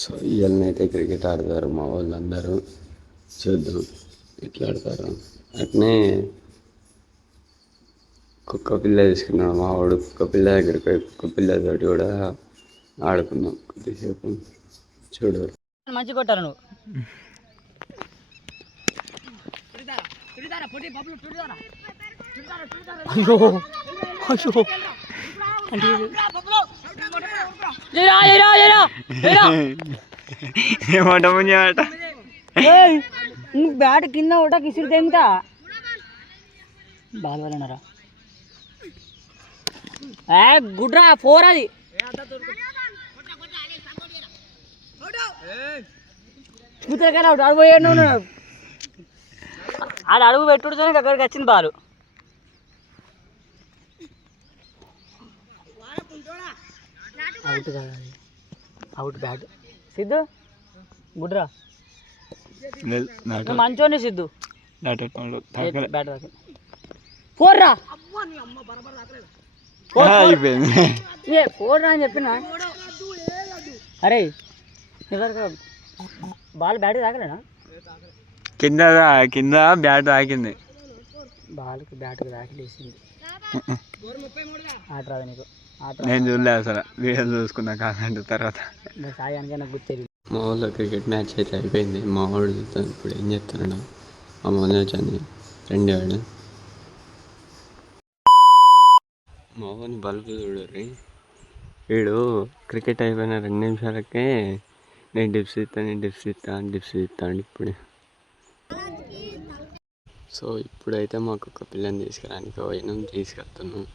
So ఇవాళనైతే cricket ఆడతారు మా వాళ్ళందరూ. చూద్దాం ఎట్లా ఆడతారు. అట్నే కుక్క పిల్ల తీసుకున్నాడు మా వాడు. కుక్క పిల్ల దగ్గరికి పోయి కుక్క పిల్లతోటి కూడా ఆడుకున్నాం కొద్దిసేపు. చూడు మంచి కొట్టారు నువ్వు. బ్యాట్ కింద ఒకట కిసురు తెంగుతా బాల్ వాళ్ళనరా. గుడ్రా 4 అది. కూతురకాయ అడుగు పోయాడు. ఆడ అడుగు పెట్టుడుతోనే అక్కడికి వచ్చింది బాలు. అవుట్ కాదు, అవుట్. బ్యాట్ సిద్ధు గుడ్రా మంచోని సిద్ధు. బ్యాట్ 4 రా. 4 రా అని చెప్పిన. అరే బాల్ బ్యాట్ తాకలేనా? కింద కింద బ్యాట్ తాకింది. బాల్కి బ్యాట్కి తాకిలేసింది. ఆట రాదు నీకు. నేను చూడలే అసలు, వీడియో చూసుకున్నా కాదంటే తర్వాత. సాయానికి నాకు గుర్తు. మా వాళ్ళు క్రికెట్ మ్యాచ్ అయితే అయిపోయింది. మా వాడు ఇప్పుడు ఏం చెప్తున్నాడు, మా మనోజ్ అని ఫ్రెండ్ వాడు. మా వాడిని బల్బు చూడరు. వీడు క్రికెట్ అయిపోయిన 2 నిమిషాలకే నేను డిప్స్ ఇస్తాను ఇప్పుడే. సో ఇప్పుడైతే మాకు ఒక పిల్లని తీసుకురానికి పోయినాం, తీసుకెళ్తున్నాం.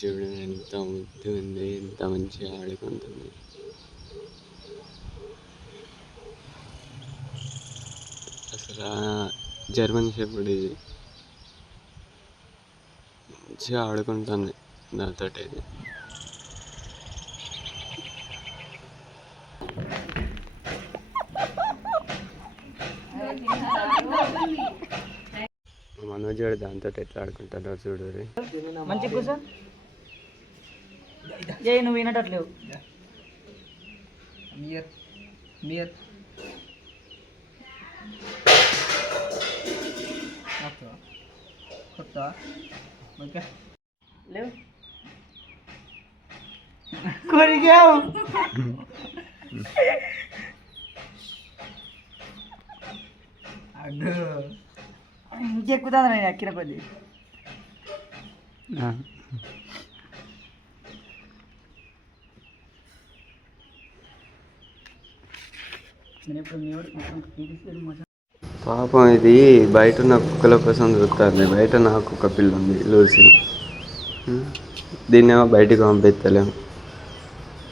చూడు ఎంత ముద్దు ఉంది, ఎంత మంచిగా ఆడుకుంటుంది. అసలు జర్మన్ షెపర్డ్ ఇది. మంచిగా ఆడుకుంటుంది దాంతో. మనోజ్ గారు దాంతో ఎట్లా ఆడుకుంటారో చూడు. మంచి కూర్చో. నువ్వు వినట్లేవు. లేవు కొరిగావు. ఇంకెక్కుతా నేను ఎక్కిన కొద్ది. పాపం ఇది బయట ఉన్న కుక్కల కోసం చూస్తుంది. బయట నా కుక్క పిల్ల ఉంది లూసి. దీన్నేమో బయటికి పంపిస్తలేము,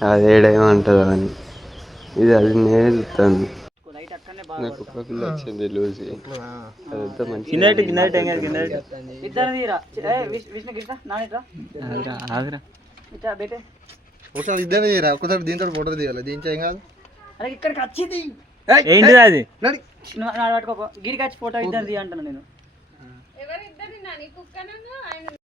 అది ఏడేమంటుందో అని. ఇది అది నేనే చూస్తాను. నా కుక్క పిల్ల వచ్చింది లూసి. అదంతా మంచి ఒకసారి ఇద్దరు ఒకసారి దీంతో ఫోటో దిగాలి. దీంతో ఏం కాదు. ఇక్కడికి వచ్చింది ఏంటిది అది? పట్టుకో గిరికి వచ్చి ఫోటో ఇద్దరు అంటున్నా నేను.